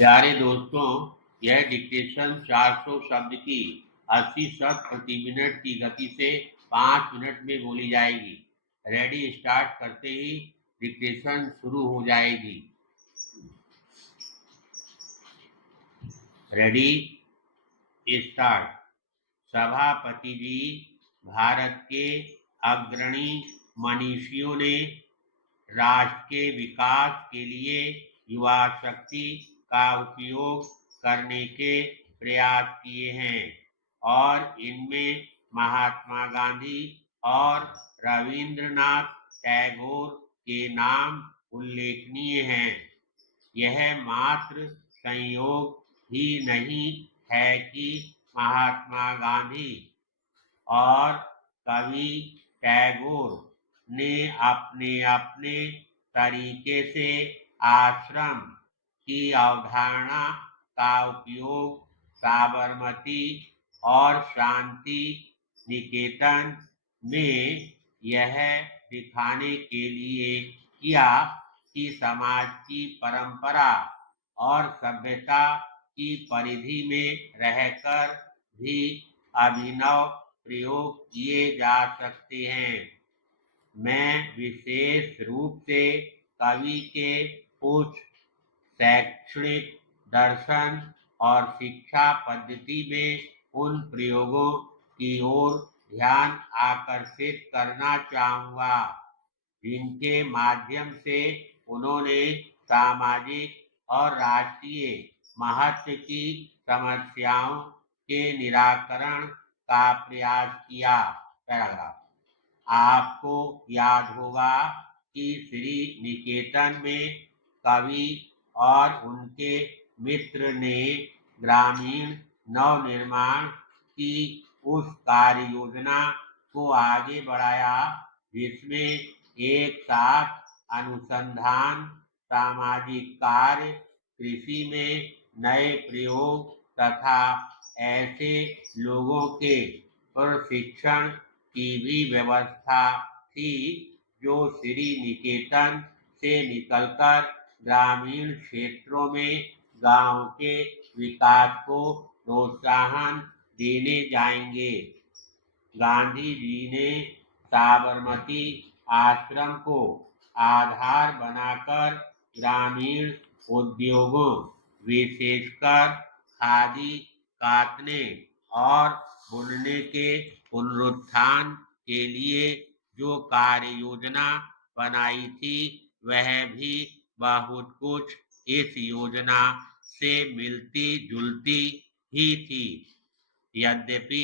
प्यारे दोस्तों, यह डिक्टेशन 400 शब्द की 80 शब्द प्रति मिनट की गति से 5 मिनट में बोली जाएगी। रेडी स्टार्ट करते ही डिक्टेशन शुरू हो जाएगी। Ready start. सभापति जी, भारत के अग्रणी मनीषियों ने राष्ट्र के विकास के लिए युवा शक्ति का उपयोग करने के प्रयास किए हैं और इनमें महात्मा गांधी और रविंद्रनाथ टैगोर के नाम उल्लेखनीय हैं। यह मात्र संयोग ही नहीं है कि महात्मा गांधी और कवि टैगोर ने अपने अपने तरीके से आश्रम की अवधारणा का उपयोग साबरमती और शांति निकेतन में यह दिखाने के लिए किया कि समाज की परंपरा और सभ्यता की परिधि में रहकर भी अभिनव प्रयोग किए जा सकते हैं। मैं विशेष रूप से कवि के कुछ शैक्षणिक दर्शन और शिक्षा पद्धति में उन प्रयोगों की ओर ध्यान आकर्षित करना चाहूँगा जिनके माध्यम से उन्होंने सामाजिक और राष्ट्रीय महत्व की समस्याओं के निराकरण का प्रयास किया। पैराग्राफ। आपको याद होगा कि श्री निकेतन में कवि और उनके मित्र ने ग्रामीण नवनिर्माण की उस कार्य योजना को आगे बढ़ाया जिसमें एक साथ अनुसंधान, सामाजिक कार्य, कृषि में नए प्रयोग तथा ऐसे लोगों के प्रशिक्षण की भी व्यवस्था थी जो श्री निकेतन से निकलकर ग्रामीण क्षेत्रों में गांव के विकास को प्रोत्साहन देने जाएंगे। गांधी जी ने साबरमती आश्रम को आधार बनाकर ग्रामीण उद्योगों, विशेषकर खादी काटने और बुनने के पुनरुत्थान के लिए जो कार्य योजना बनाई थी वह भी बहुत कुछ इस योजना से मिलती जुलती ही थी। यद्यपि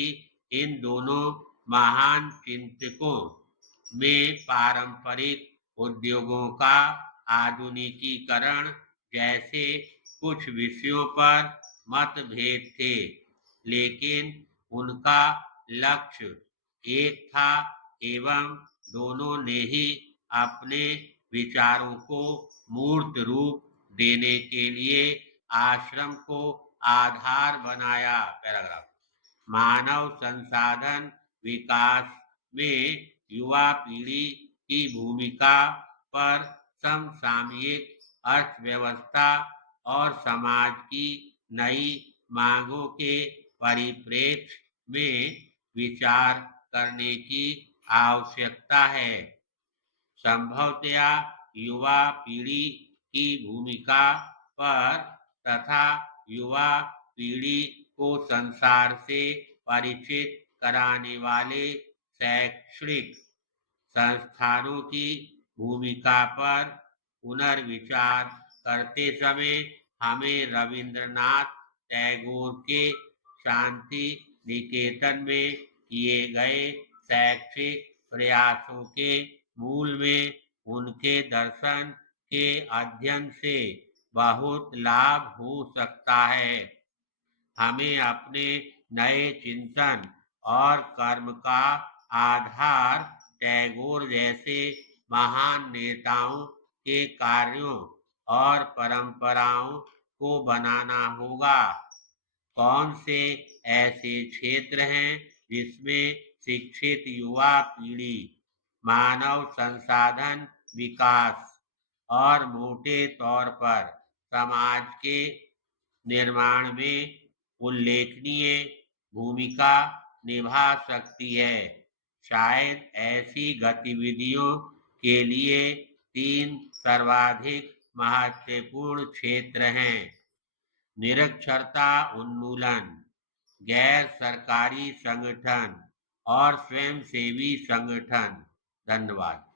इन दोनों महान चिंतकों में पारंपरिक उद्योगों का आधुनिकीकरण जैसे कुछ विषयों पर मतभेद थे, लेकिन उनका लक्ष्य एक था एवं दोनों ने ही अपने विचारों को मूर्त रूप देने के लिए आश्रम को आधार बनाया। पैराग्राफ। मानव संसाधन विकास में युवा पीढ़ी की भूमिका पर समसामयिक अर्थव्यवस्था और समाज की नई मांगों के परिप्रेक्ष्य में विचार करने की आवश्यकता है। संभवतया युवा पीढ़ी की भूमिका पर तथा युवा पीढ़ी को संसार से परिचित कराने वाले शैक्षणिक संस्थानों की भूमिका पर पुनर्विचार करते समय हमें रविंद्रनाथ टैगोर के शांति निकेतन में किए गए शैक्षिक प्रयासों के मूल में उनके दर्शन के अध्ययन से बहुत लाभ हो सकता है। हमें अपने नए चिंतन और कर्म का आधार टैगोर जैसे महान नेताओं के कार्यों और परंपराओं को बनाना होगा। कौन से ऐसे क्षेत्र हैं जिसमें शिक्षित युवा पीढ़ी मानव संसाधन विकास और मोटे तौर पर समाज के निर्माण में उल्लेखनीय भूमिका निभा सकती है। शायद ऐसी गतिविधियों के लिए 3 सर्वाधिक महत्वपूर्ण क्षेत्र हैं: निरक्षरता उन्मूलन, गैर सरकारी संगठन और स्वयंसेवी संगठन। धन्यवाद।